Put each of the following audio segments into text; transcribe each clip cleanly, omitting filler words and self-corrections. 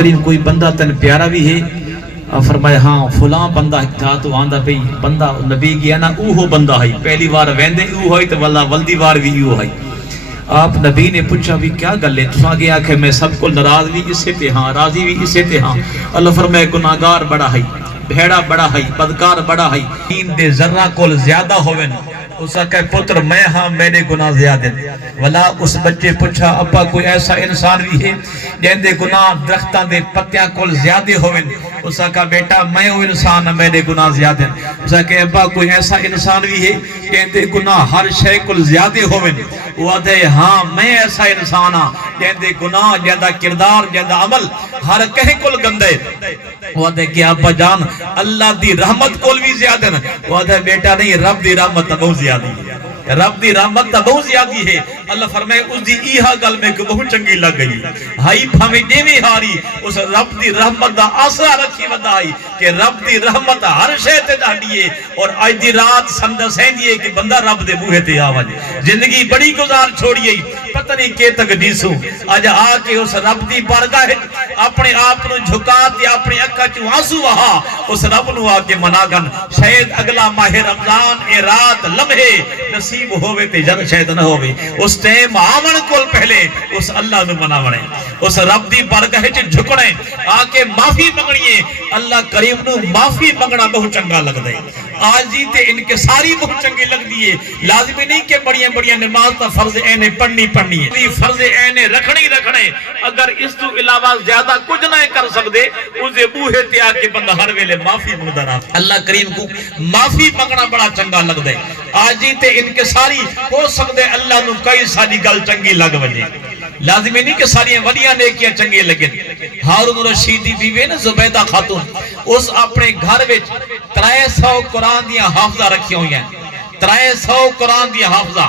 کریم کوئی بندہ تن پیارا بھی ہے؟ فرمایا ہاں فلاں بندہ تھا تو آندہ پہ بندہ نبی گیا نا اوہو بندہ ہے پہلی بار ویندے اوہو ہے تو واللہ ولدی بار بھی اوہو ہے۔ آپ نبی نے پوچھا بھی کیا گلے تو آگے آکھے میں سب کو ناراض بھی اسے تے ہاں راضی بھی اسے تے ہاں۔ اللہ فرمائے گناہگار بڑا ہے بھیڑا بڑا ہے بدکار بڑا ہے تین دے ذرہ کول زیادہ ہوئے اس کا کہے پتر میں ہاں میرے گناہ زیادہ ولا اس بچے پوچھا ابا کوئی ایسا انسان بھی ہے جن دے گناہ درختان دے پتیاں کول زیادہ ہوئے اس کا کہا بیٹا میں وہ انسان میرے گناہ زیادہ اس کا کہے ابا کوئی ایسا انسان بھی ہے جن دے گناہ ہر شے کول زیادہ ہوئے وہ دے ہاں میں ایسا انسان ہاں جن دے گناہ جن دا کردار جن دا عمل ہر کہیں کول گندے وہ دے کہ ابا جان اللہ دی رحمت کول بھی زیادہ وہ دے بیٹا نہیں رب دی رحمت بہت زیادہ ہے رب دی رحمت بہت زیادہ ہے۔ اللہ فرمائے اس دی ایہا گل میں کہ بہت چنگی لگ گئی ہائی بھامے دیوی ہاری اس رب دی رحمت دا آسرا رکھی ودائی کہ رب دی رحمت ہر شے تے ڈاڈی ہے اور آج دی رات سمجھ سیندی ہے کہ بندہ رب دے بوہے تے آوج زندگی بڑی گزار چھوڑی ہے پتہ نہیں کہ تک دیسوں آج آ کے اس رب دی بارگاہ اپنے آپ نو جھکا تے اپنے اکھا چوں آنسو وہا اس رب نو آ کے مناگن شاید اگلا ماہ رمضان اے رات لمحے نصیب ہوئے تے جن شاید نہ ہوئے اس ٹائم آمن کول پہلے اس اللہ نو مناونے اس رب دی بارگاہ چ جھکنے آ کے معافی منگنی اللہ کریم نو معافی منگنا بہت چنگا لگ دے آجی تے انکساری بہت چنگی لگ دیئے لازمی نہیں کہ بڑیاں نماز تا فرض اینے پڑھنی ہے فرض اینے رکھنے اگر اس تو علاوہ زیادہ کچھ نہ کر سکتے اسے بوہے تے آ کے بندہ ہر ویلے معافی منگدا رہا اللہ کریم کو معافی منگنا بڑا چنگا لگ دے آجی تے انکساری ہو سکتے اللہ نو کئی ساری گل چنگی لگ وجے لازمی نہیں کہ ساریاں ولیاں نیکیاں چنگی لگیں ہارون رشید دی بیوی نا زبیدہ خاتون اس اپنے گھر وچ 300 قرآن دیاں حافظہ رکھی ہوئی ہیں 300 قرآن دیاں حافظہ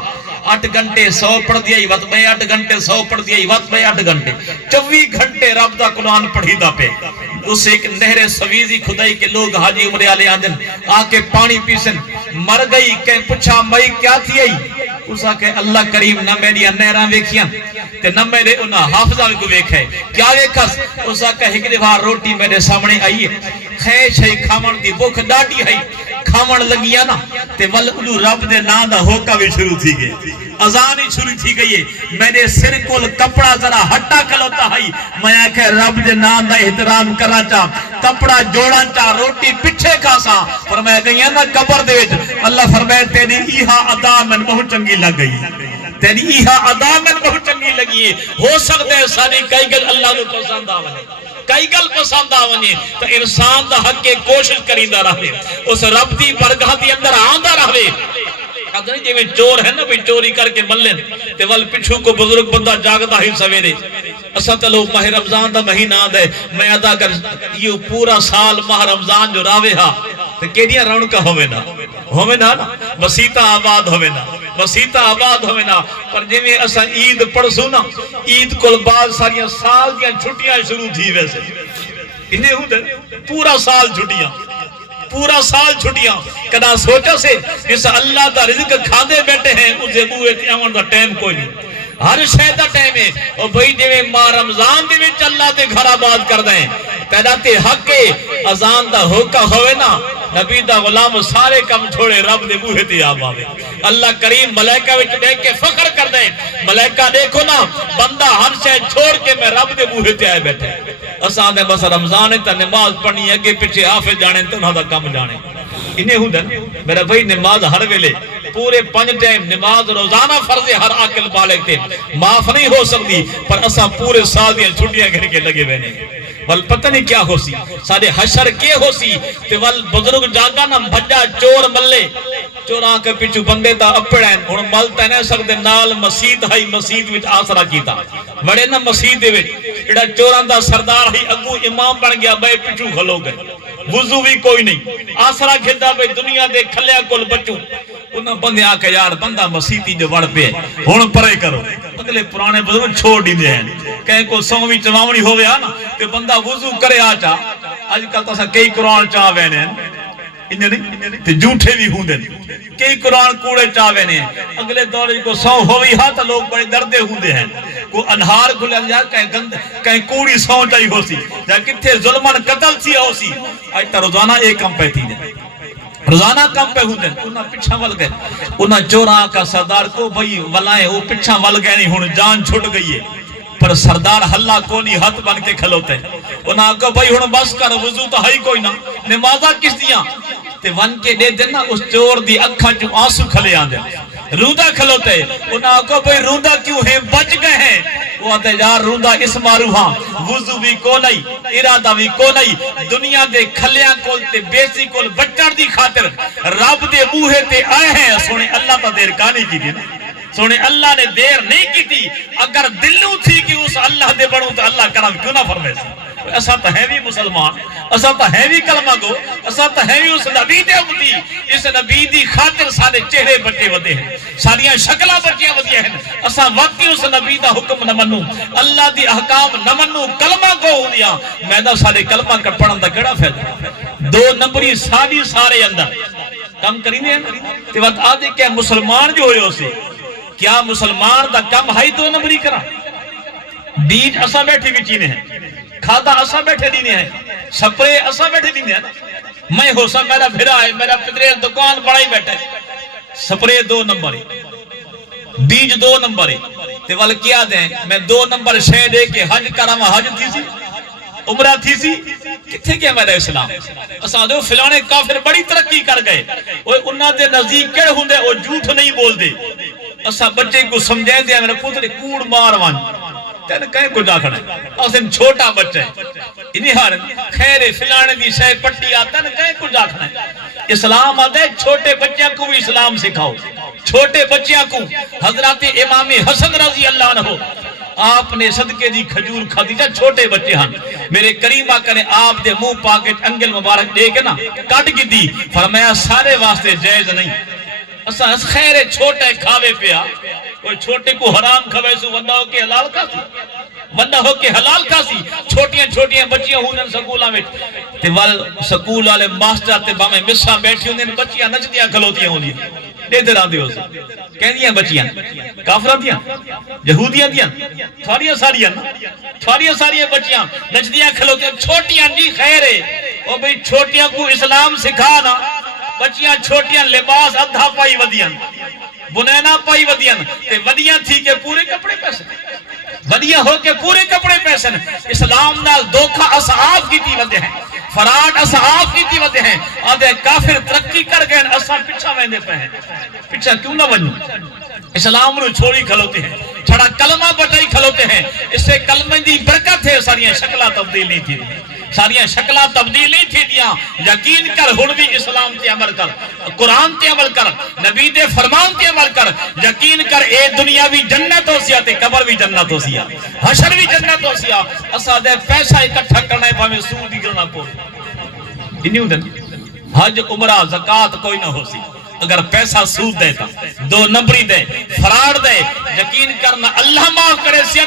8 گھنٹے 100 پڑھ دیا ہی وقت میں 8 گھنٹے 100 پڑھ دیا ہی وقت میں 8 گھنٹے 24 گھنٹے رب دا قرآن پڑھی دا پہ اس ایک نہر سویزی خدائی کے لوگ حاجی عمرے آلے آندن آکے پانی پیسن مر گئی کہ پچھا مئی کیا تھی آئی اس آکے اللہ کریم نہ میری نہران ویکھیاں تے نہ میرے انہا حافظہ کو ویکھے کیا ویکھس اس آکے ہک دفعہ روٹی میرے سامنے آئی ہے خیش ہے کھامن دی بھوک ڈاٹی ہے کھامن لگیا نا تے ولو رب دے نا دا ہوکا بھی شروع تھی گئے اذان ہی شروع تھی گئی ہے میرے سر کول کپڑا ذرا ہٹا کھلوتا ہے میں آکھے رب دے نا دا احترام کرنا چاہ کپڑا جوڑا چاہ روٹی پچھے کھاسا فرمایا گئی ہے نا قبر دے وچ اللہ فرمائے تیری ایہا ادا من بہت چنگی لگ گئی تیری ایہا ادا من بہت چنگی لگی ہے ہو سکتے ہیں ساری کئی گل اللہ نے پسند آونے کئی گل پسند آونے تو انسان دا حق کے کوشش کریندہ رہے اس رب دی برگاہ دی اندر آندہ رہے اگر جی میں چور ہے نا بھی چوری کر کے ملن تے ول پچھو کو بزرگ بندہ جاگتا ہی سویرے اسا تلو ماہ رمضان دا مہینہ آدھے میں ادا کر یہ پورا سال ماہ رمضان جو راوے ہاں تو کیڑیاں رونقاں ہوئے نا مسیطہ آباد ہوئے نا مسیطہ آباد ہوئے نا پر جی میں اسا عید پڑھسو نا عید کل بعد ساریاں سال دیاں چھٹیاں شروع تھی ویسے انہیں ہوں دے پورا سال چھٹیاں کدا سوچا سے جس اللہ دا رزق کھاندے بیٹھے ہیں اسے بوئے تیاون دا ٹائم کوئی نہیں ہر شے دا ٹائم ہے اور بھئی جویں ماہ رمضان دے وچ اللہ دے گھر آباد کر دیں پیدا تے حق اذان دا ہوکا ہوئے نا نبی دا غلام سارے کم چھوڑے رب دے بوہے تے آوے اللہ کریم ملائکہ وچ دیکھ کے فخر کر دیں ملائکہ دیکھو نا بندہ ہر شے چھوڑ کے میں رب دے بوہے تے آئے بیٹھے اساں دے بس رمضان تے نماز پڑھنی اگے پیچھے حافظ جانے تے انہاں دا کم جانے انہیں ہوں دن میرا بھائی نماز ہر ویلے پورے 5 ٹائم نماز روزانہ فرض ہر عاقل بالغ تے معاف نہیں ہو سکتی پر اساں پورے سال دیاں چھٹیاں گھر کے لگے ہوئے نے ول پتہ نہیں کیا ہو سی سارے حشر کے ہو سی تے ول بزرگ جاگا نا بھجا چور ملے چوراں کے پیچھے بندے تا اپڑین ہن ملتا نہ سکدے نال مسجد ہے مسجد وچ آسرا کیتا بڑے نا مسجد وچ جڑا چوراں دا سردار ہے اگو امام بن گیا بے پیچھے کھلو گئے وضو بھی کوئی نہیں آسرا کھدا بے دنیا دے کھلیا کول بچو انہاں بندے آ کے یار بندہ مسیتی جو وڑ پے ہن پرے کرو اگلے پرانے بزرگ چھوڑ دی دے کہیں کو سوویں چواوڑی ہوے نا تے بندہ وضو کرے آ چا اج کل تو کئی قرآن چاہ وینے انہیں نہیں تے جھوٹے بھی ہوندے کئی قرآن کوڑے چاوے نے اگلے دور کو سو ہوئی ہاں تو لوگ بڑے دردے ہوندے ہیں کو انہار کھلے جا کہیں کوڑی سو چاہی ہو سی جا کتھے ظلمن قتل سی ہو سی آج تا روزانہ ایک کم پہ تھی روزانہ کم پہ ہوندے انہاں پچھا ول گئے انہاں چوراں کا سردار کو بھئی ولائیں وہ پچھا ول گئے نہیں ہن جان چھٹ گئی ہے پر سردار ہلا کونی ہاتھ بن کے کھلوتے انہاں کو بھئی ہن بس کر وضو تو ہے کوئی نہ نمازاں کس دیاں تے ون کے دے دینا اس چور دی اکھاں چوں آنسو کھلے آندے روندا کھلوتے انہاں کو بھئی روندا کیوں ہے بچ گئے ہیں وہ آتے یار روندا اس مارو ہاں وضو بھی کو نہیں ارادہ بھی کو نہیں دنیا دے کھلیاں کول تے بیسی کول بچڑ دی خاطر رب دے موہے تے آئے ہیں سونے اللہ تا دیر کانی کی دی نا سونے اللہ نے دیر نہیں کی تھی اگر دلوں تھی کہ اس اللہ دے بڑھوں تو اللہ کرم کیوں نہ فرمائے ایسا تو ہے بھی مسلمان ایسا تو ہے بھی کلمہ گو ایسا تو ہے بھی اس نبی دے امتی اس نبی دی خاطر سارے چہرے بچے ودے ہیں ساریاں شکلہ بچیاں ودے ہیں ایسا واقعی اس نبی دا حکم نہ منو اللہ دی احکام نہ منو کلمہ گو ہو دیا میں دا سارے کلمہ کر پڑھن دا کڑا فیدہ دو نمبری سارے اندر کم کرینے ہیں تے وقت آدھے کیا مسلمان جو ہوئے اسے کیا مسلمان دا کم ہائی دو نمبری کرا بیج اسا بیٹھے بھی چینے ہیں کھادا اسا بیٹھے دینے ہیں سپرے اسا بیٹھے دینے ہیں میں ہو سا میرا بھرا ہے میرا پدرے دکان بڑائی بیٹھے سپرے دو نمبر بیج دو نمبر تے وال کیا دیں میں دو نمبر شے دے کے حج کرام حج تھی سی عمرہ تھی سی کتھے کیا میرا اسلام اسا دو فلانے کافر بڑی ترقی کر گئے وہ انہاں دے نزدیک کڑ ہوندے وہ جھوٹ نہیں بول دے اسا بچے کو سمجھائیں دیا میرا پتر کوڑ مار وان تین کہیں کو جا کھڑا ہے اسن چھوٹا بچہ ہے انہی ہار خیر فلانے دی شے پٹی آتا ہے کہیں کو جا کھڑا ہے اسلام آتا ہے چھوٹے بچیاں کو بھی اسلام سکھاؤ چھوٹے بچیاں کو حضرت امام حسن رضی اللہ عنہ آپ نے صدقے دی کھجور کھا دی چھوٹے بچے ہاں میرے کریم آقا نے آپ دے منہ پاکٹ انگل مبارک دے کے نا کٹ کی دی فرمایا سارے واسطے جائز نہیں اسا خیر چھوٹے کھاوے پیا کوئی چھوٹے کو حرام کھوے سو وندہ ہو کے حلال کھا سی وندہ ہو کے حلال کھا سی چھوٹیاں بچیاں ہوندن سکولاں میں تے وال سکول والے ماسٹر تے باویں مساں بیٹھی ہوندن بچیاں نچدیاں کھلوتیاں ہوندیاں دے دے راندے ہو سی کہندیاں بچیاں کافراں دیاں یہودیاں دیاں ساریاں بچیاں نچدیاں کھلوتیاں چھوٹیاں جی خیر ہے او بھئی چھوٹیاں کو اسلام سکھا نا بچیاں چھوٹیاں لباس ادھا پائی ودیاں بنینا پائی ودیاں تے ودیاں تھی کہ پورے کپڑے پیسن ودیاں ہو کے پورے کپڑے پیسن اسلام نال دھوکھا اصحاب کی تھی ودے ہیں فراڈ اصحاب کی تھی ودے ہیں آدھے کافر ترقی کر گئے اساں پچھا ویندے پہ ہیں پچھا کیوں نہ ونو اسلام نو چھوڑی کھلوتے ہیں چھڑا کلمہ بٹائی کھلوتے ہیں اس سے کلمہ دی برکت ہے ساریاں شکلہ تبدیل نہیں تھی ساریاں شکلہ تبدیل نہیں تھی دیاں یقین کر ہن بھی اسلام تے عمل کر قرآن تے عمل کر نبی دے فرمان تے عمل کر یقین کر اے دنیا بھی جنت ہو سیا تے قبر بھی جنت ہو سیا حشر بھی جنت ہو سیا اسا دے پیسہ اکٹھا کرنا ہے پاویں سود ہی کرنا پو انہوں دن حج عمرہ زکات کوئی نہ ہو سی اگر پیسہ سود دیتا دو نمبری دے فراڈ دے یقین کرنا اللہ معاف کرے سیا